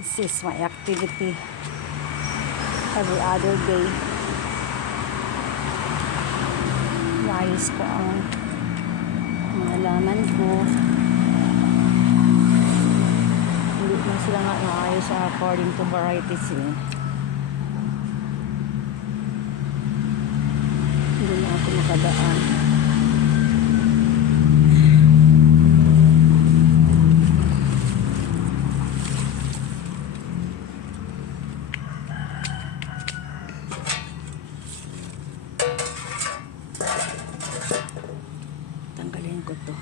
This is my activity every other day. Naayos ko ang mga halaman ko. Hindi na sila nga naayos according to varieties eh. Hindi na ako makadaan. Tanggalin ko to.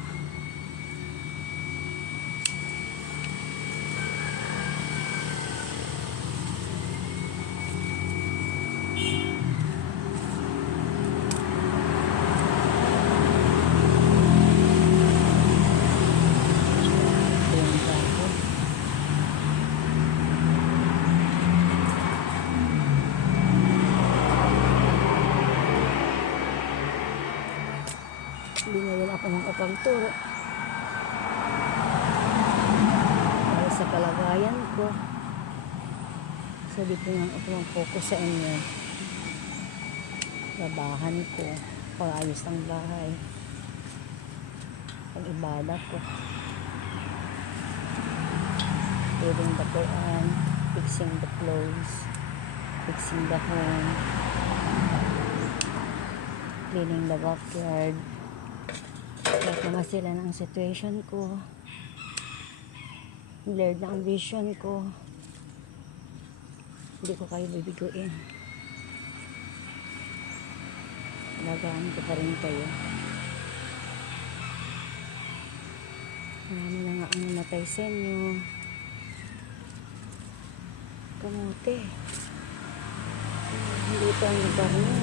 Hindi na rin ako makapagturo para sa kalagayan ko. So di ko nga ako mag-focus sa inyo. Trabahan ko, pag-ayos ng bahay, pag-ibada ko, reading the Quran, fixing the clothes, fixing the home, cleaning the backyard. Ito nga sila ng situation ko. Blurred na ang vision ko. Hindi ko kayo bibiguin. Alagaan ko pa rin kayo. Marami na nga ang namatay sa inyo. Kamote. Hindi pa ang lugar nyo.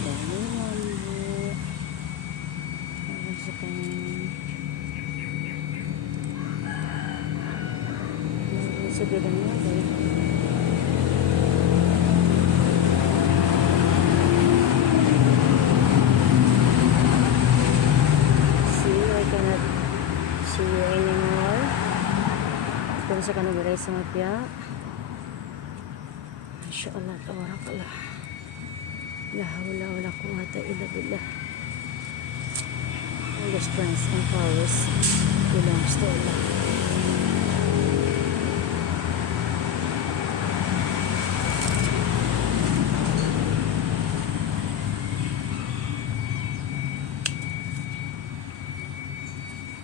Dami mambo. Sa bilang mo eh. See, I cannot see you anymore. Kung sa kanagaray sa mapya. Masyaallah, tawarakallah. La hawla wala quwwata illa billah. All the strength and powers belongs to Allah.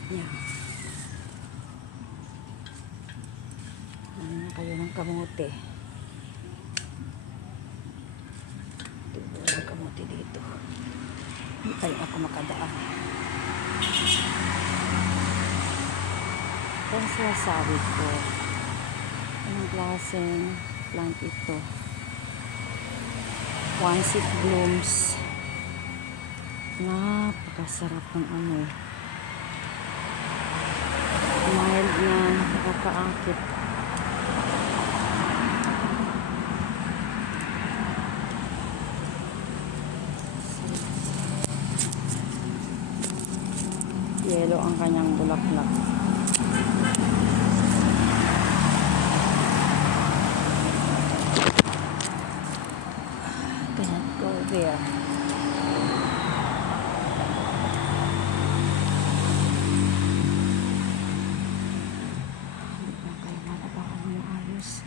Yeah. Ano na kayo ng kamote? Walang kamote dito. Hindi tayo ako makadaan. Kung sinasabi ko, anong klaseng plant ito? Once it blooms, napakasarap ng amoy. Mild na, nakakaakit. Yellow ang kanyang bulaklak. Cannot go there. Hindi pa kayo matapakan ng ayos.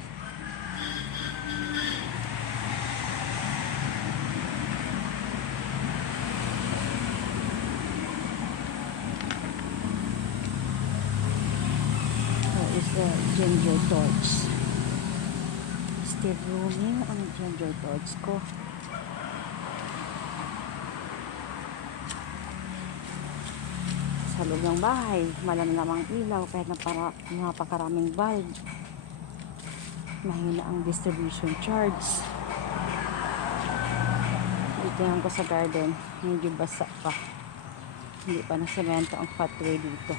Is the ginger torch. Still blooming ang ginger torch ko. Sa loob ng bahay, malamlamang ilaw kahit napakaraming bulb. Mahina ang distribution charge. Dito yan ko sa garden, medyo basa pa. Hindi pa na semento ang pathway dito.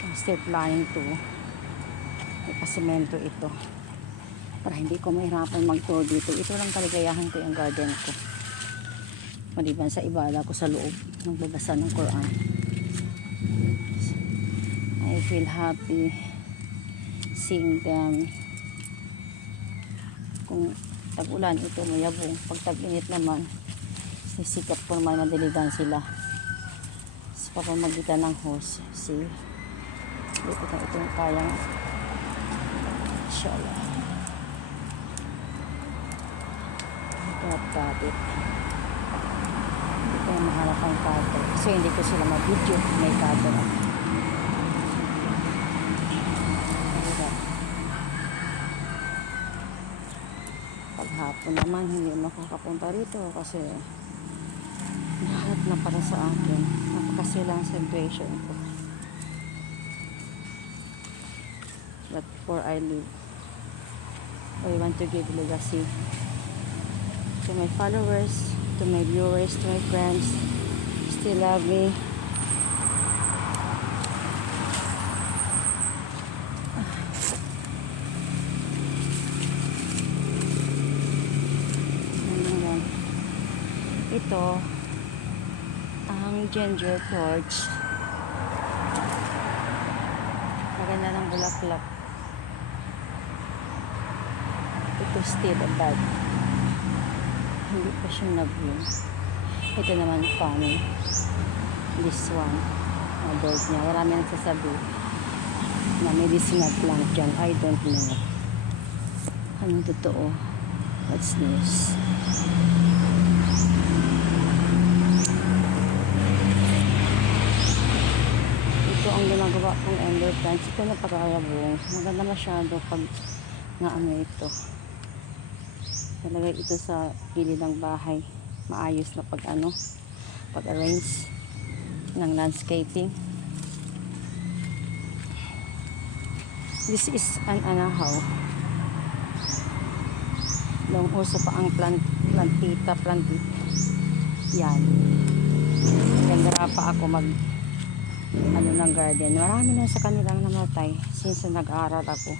I'm still planning to ipasemento ito para hindi ko mahirapan mag-tour dito. Ito lang kaligayahan ko yung garden ko, maliban sa ibada ko sa loob nagbabasa ng Quran. I feel happy seeing them. Kung tag-ulan, ito mayabong. Pag tag-init naman, sisikap ko naman madiligan sila sa pamamagitan ng hose. See? Dito na ito yung kayang inshallah. Got it. Hindi ko na mahanap ang cutter. So, hindi ko sila ma-video. May cutter ako. Paghapon naman, hindi makakapunta rito kasi lahat na para sa akin. Napakasilang celebration ko. But before I leave, I want to give legacy to my followers, to my viewers, to my friends still love me. Ito ang ginger torch. Maganda ng bulaklak. Ito still bad. Hindi pa siya nag-bloom. Ito naman funny. This one. Bird niya. Marami nagsasabi na medicinal plant dyan. I don't know. Anong totoo? What's news? Ito ang ginagawa kong ender plants. Ito na pagkayabong. Maganda masyado pag naano ito. Talagay ito sa gilid ng bahay. Maayos na pag-arrange ng landscaping. This is an anahaw. Nung uso pa ang plantita. Yan. Ganda pa ako ng garden. Marami na sa kanilang namatay since nag-aaral ako.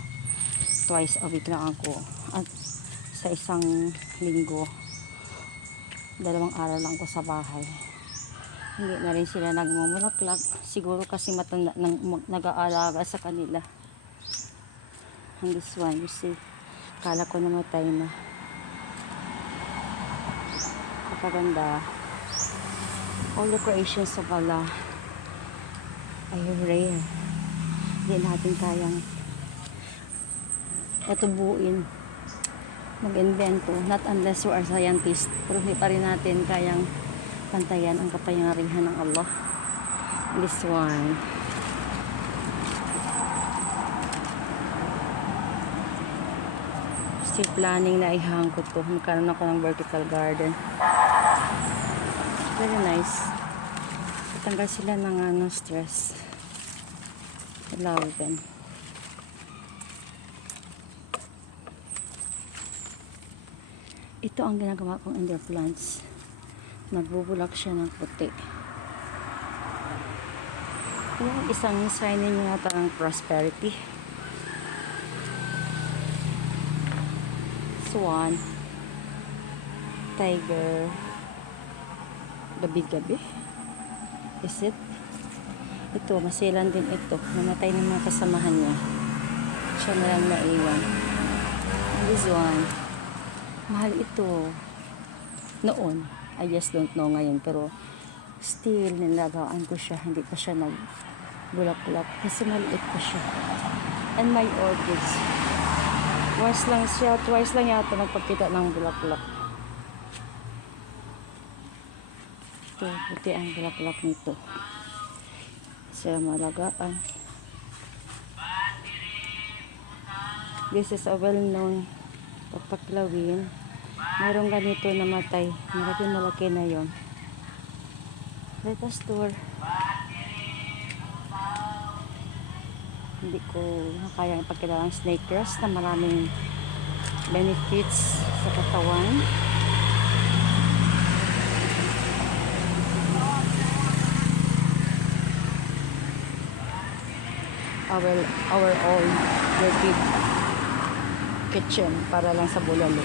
Twice a week lang ako. At sa isang linggo, 2 araw lang ko sa bahay. Hindi na rin sila nagmumulaklak. Siguro kasi matanda nang nag-aalaga sa kanila. And this one, you see, kala ko namatay na. Kapaganda. All the creations of Allah ay rare. Hindi natin kayang tubuin, mag-invento, not unless you are scientist. Pero hindi pa rin natin kayang pantayan ang kapangyarihan ng Allah. This one. Still planning na ihangkot ko. Magkaroon ako ng vertical garden. Very nice. Tanggal sila ng stress. I love them. Ito ang ginagawa kong indoor plants. Nagbubulak siya ng puti. Yung isang sign niya yata ng prosperity. Swan. Tiger. Gabi-gabi. Is it? Ito, masilan din ito. Namatay ng mga kasamahan niya. Siya na lang naiwan. And this one. Mahal ito. Noon. I just don't know ngayon. Pero still, nilagaan ko siya. Hindi pa siya nagbulaklak. Kasi maliit pa siya. And my orchids. Twice lang yata nagpakita ng bulaklak. Ito, puti ang bulaklak nito. Sila malagaan. This is a well-known papaklawin. Mayroong ganito namatay. Malaki na yon. Let us tour. Hindi ko kaya ipagkila ang snake grass na maraming benefits sa katawan. Our own dirty kitchen para lang sa bulalo.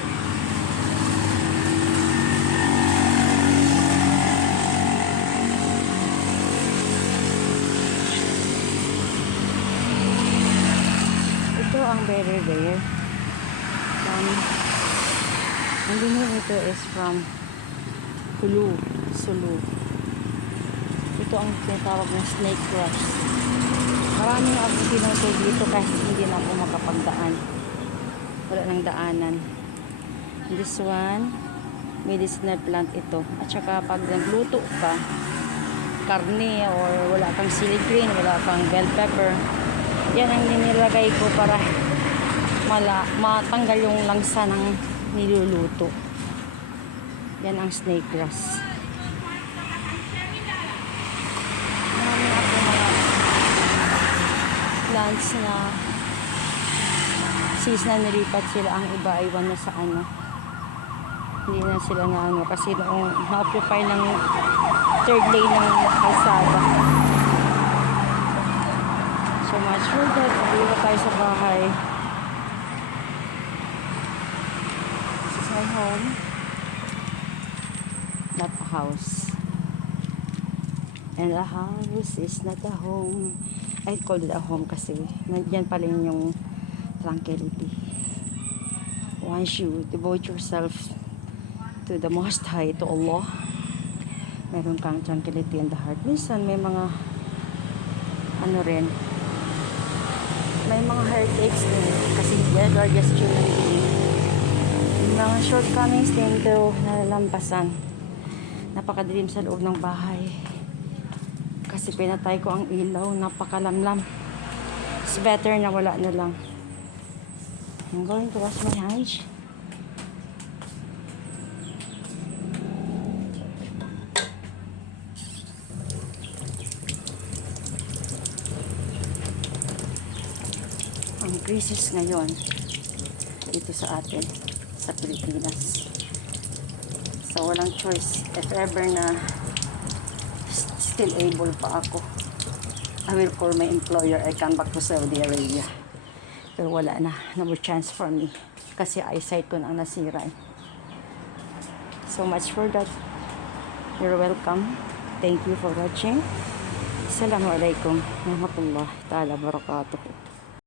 Ito ang very rare. Ang binili nito is from Sulu. Ito ang tinatawag na snake grass. Maraming ako pinutol dito kahit hindi na ako makapagdaan. Wala nang daanan. This one, medicinal plant ito. At saka pag nagluto ka, karne or wala kang chili green, wala kang bell pepper, yan ang nilagay ko para matanggal yung langsa ng niluluto. Yan ang snake grass. Marami ako mga plants na since na nilipat sila, ang iba ay iwan na sa ano. Hindi na sila na ano kasi noong na-occupy ng third lane ng kalsada. So much for that. Pag-iwa tayo sa bahay. This is my home. Not a house. And a house is not a home. I call it a home kasi nandiyan pa rin yung tranquility. Once you devote yourself to the Most High, to Allah, meron kang tranquility in the heart. Minsan may mga ano rin, may mga heartaches din kasi we are just human being. Yung mga shortcomings din to nalalampasan. Napakadilim sa loob ng bahay kasi pinatay ko ang ilaw, napakalamlam. It's better na wala na lang. I'm going to wash my hands. Ang crisis ngayon dito sa atin sa Pilipinas. So walang choice. If ever na still able pa ako, I will call my employer. I come back to Saudi Arabia. Pero wala na. No chance for me. Kasi eyesight ko na ang nasira. So much for that. You're welcome. Thank you for watching. Assalamualaikum warahmatullahi ta'ala barakatuh.